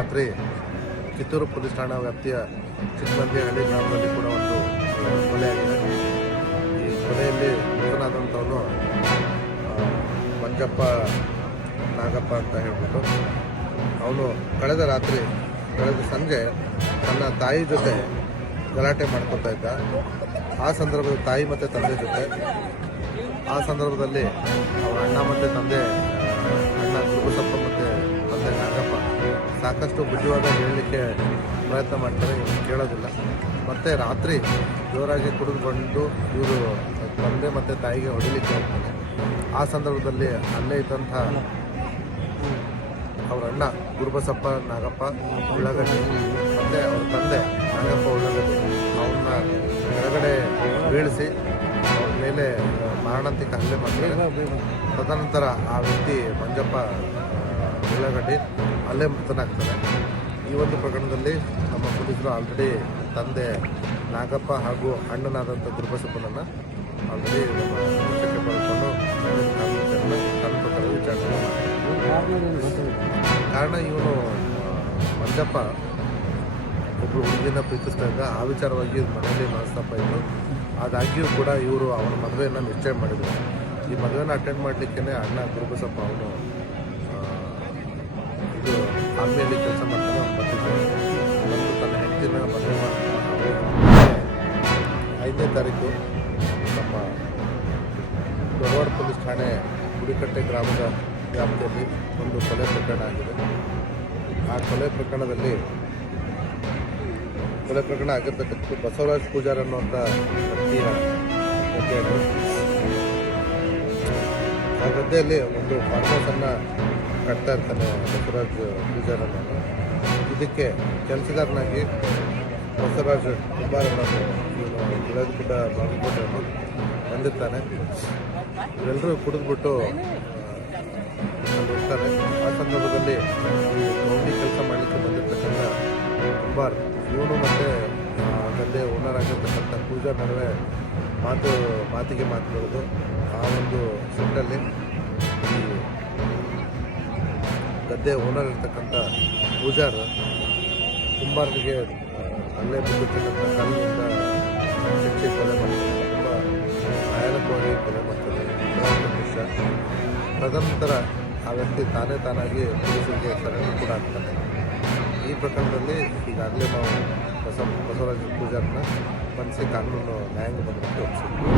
ರಾತ್ರಿ ಕಿತ್ತೂರು ಪೊಲೀಸ್ ಠಾಣಾ ವ್ಯಾಪ್ತಿಯ ಚಿಕ್ಕಮಂದಿಹಳ್ಳಿ ಗ್ರಾಮದಲ್ಲಿ ಕೂಡ ಒಂದು ಕೊಲೆಯಾಗಿದೆ. ಈ ಕೊಲೆಯಲ್ಲಿ ಮೃತನಾದಂಥವನು ಮಂಜಪ್ಪ ನಾಗಪ್ಪ ಅಂತ ಹೇಳ್ಬಿಟ್ಟು ಅವನು ಕಳೆದ ಸಂಜೆ ತನ್ನ ತಾಯಿ ಜೊತೆ ಗಲಾಟೆ ಮಾಡ್ಕೊತಾ ಇದ್ದ. ಆ ಸಂದರ್ಭದಲ್ಲಿ ತಾಯಿ ಮತ್ತು ತಂದೆ ಜೊತೆ ಆ ಸಂದರ್ಭದಲ್ಲಿ ಅವರ ಅಣ್ಣ ಮತ್ತು ಅಣ್ಣ ಗುರುಬಸಪ್ಪ ಮತ್ತು ತಂದೆ ನಾಗಪ್ಪ ಸಾಕಷ್ಟು ಬುದ್ಧಿವಾದ ಹೇಳಲಿಕ್ಕೆ ಪ್ರಯತ್ನ ಮಾಡ್ತಾರೆ, ಇವರು ಕೇಳೋದಿಲ್ಲ. ಮತ್ತು ರಾತ್ರಿ ಜೋರಾಗಿ ಕುಡಿದುಕೊಂಡು ಇವರು ತಂದೆ ಮತ್ತು ತಾಯಿಗೆ ಹೊಡಿಲಿಕ್ಕೆ ಹೋಗ್ತಾರೆ. ಆ ಸಂದರ್ಭದಲ್ಲಿ ಅಲ್ಲೇ ಇದ್ದಂಥ ಅವರ ಅಣ್ಣ ಗುರುಬಸಪ್ಪ ನಾಗಪ್ಪ ಉಳ್ಳಾಗಡ್ಡಿ ಮತ್ತು ಅವರ ತಂದೆ ನಾಗಪ್ಪ ಉಳ್ಳಾಗಡ್ಡಿ ಅವನ್ನ ಕೆಳಗಡೆ ಬೀಳಿಸಿ ಅವ್ರ ಮೇಲೆ ಮಾರಣಾಂತಿಕ ಹಲ್ಲೆ ಮಾಡ್ತಾರೆ. ತದನಂತರ ಆ ವ್ಯಕ್ತಿ ಮಂಜಪ್ಪ ಉಳ್ಳಾಗಡ್ಡಿ ಅಲ್ಲೇ ಮೃತನಾಗ್ತಾನೆ. ಈ ಒಂದು ಪ್ರಕರಣದಲ್ಲಿ ನಮ್ಮ ಪೊಲೀಸರು ಆಲ್ರೆಡಿ ತಂದೆ ನಾಗಪ್ಪ ಹಾಗೂ ಅಣ್ಣನಾದಂಥ ಗುರುಬಸಪ್ಪನನ್ನು ಆಲ್ರೆಡಿ ನಮ್ಮ ವಶಕ್ಕೆ ಪಡೆದುಕೊಂಡು ಕಾನೂನು ಪ್ರಕಾರ ವಿಚಾರಣೆ ಮಾಡ್ತಾರೆ. ಕಾರಣ ಇವನು ಮಂಜಪ್ಪ ಒಬ್ಬರು ಹುಡುಗಿನ ಪ್ರೀತಿಸ್ತಾ ಇದ್ದ. ಆ ವಿಚಾರವಾಗಿ ಮನೆಯಲ್ಲಿ ಮನಸ್ತಾಪ ಇತ್ತು. ಆದಾಗ್ಯೂ ಕೂಡ ಇವರು ಅವನ ಮದುವೆಯನ್ನು ನಿಶ್ಚಯ ಮಾಡಿದರು. ಈ ಮದುವೆನ ಅಟೆಂಡ್ ಮಾಡಲಿಕ್ಕೆ ಅಣ್ಣ ಗುರುಬಸಪ್ಪ ಅವನು ಇದು ಆರ್ಮಿಯಲ್ಲಿ ಕೆಲಸ ಮಾಡ್ತಾನೆ. ಅವನು ಬಂದು ತನ್ನ ಹೆಂಡತಿನ ಮದುವೆ ಮಾಡ್ತಾನೆ. 5ನೇ ತಾರೀಕು ನಮ್ಮ ಧಾರವಾಡ ಪೊಲೀಸ್ ಠಾಣೆ ಗುಡಿಕಟ್ಟೆ ಗ್ರಾಮದ ವ್ಯಾಪ್ತಿಯಲ್ಲಿ ಒಂದು ಕೊಲೆ ಪ್ರಕರಣ ಆಗಿದೆ. ಆ ಕೊಲೆ ಪ್ರಕರಣ ಆಗಿರ್ತಕ್ಕಂಥ ಬಸವರಾಜ್ ಪೂಜಾರ್ ಅನ್ನುವಂಥ ವ್ಯಕ್ತಿಯ ಗದ್ದೆಯನ್ನು ಆ ಗದ್ದೆಯಲ್ಲಿ ಒಂದು ಫಾರ್ಮ್ ಹೌಸನ್ನು ಕಟ್ತಾ ಇರ್ತಾನೆ ಬಸವರಾಜ್ ಪೂಜಾರ್ ಅನ್ನೋನು. ಇದಕ್ಕೆ ಕೆಲಸಗಾರನಾಗಿ ಬಸವರಾಜ್ ಕುಂಬಾರನನ್ನು ಇವನು ಗುಳಗುಡ್ಡ ಬಾಗಲಕೋಟೆಯನ್ನು ಬಂದಿರ್ತಾನೆ. ಇವರೆಲ್ಲರೂ ಕುಡಿದ್ಬಿಟ್ಟು ಅಲ್ಲಿರ್ತಾರೆ. ಆ ಸಂದರ್ಭದಲ್ಲಿ ಗೌಂಡಿ ಕೆಲಸ ಮಾಡಲಿಕ್ಕೆ ಬಂದಿರತಕ್ಕಂಥ ಕುಂಬಾರ್ ಇವನು ಮತ್ತು ಗದ್ದೆ ಓನರ್ ಆಗಿರ್ತಕ್ಕಂಥ ಪೂಜಾರ್ ನಡುವೆ ಮಾತಿಗೆ ಮಾತುಕೊಳ್ಳೋದು. ಆ ಒಂದು ಸೆಟ್ಟಲ್ಲಿ ಈ ಗದ್ದೆ ಓನರ್ ಇರ್ತಕ್ಕಂಥ ಪೂಜಾರ್ ಕುಂಬಾರ್ಗೆ ಅಲ್ಲೇ ಬಿದ್ದಿರ್ತಕ್ಕಂಥ ಕಲ್ಲಿನಿಂದ ಶಿಕ್ಷೆ ಕೊಲೆ ಮಾಡ್ತಾರೆ. ತುಂಬ ಭಯಾನಕವಾಗಿ ಕೊಲೆ ಮಾಡ್ತಾರೆ. ದೃಶ್ಯ. ತದನಂತರ ಆ ವ್ಯಕ್ತಿ ತಾನಾಗಿ ಪೊಲೀಸರಿಗೆ ಸರಣಿ ಕೂಡ ಆಗ್ತಾನೆ. ಈ ಪ್ರಕರಣದಲ್ಲಿ ಈಗಾಗಲೇ ನಾವು ಬಸವರಾಜ ಪೂಜಾರನ್ನ ಬಂಧಿಸಿ ಕಾನೂನು ನ್ಯಾಯಾಂಗ ಬಂಧನಕ್ಕೆ ಒಪ್ಪಿಸಿದ್ವಿ.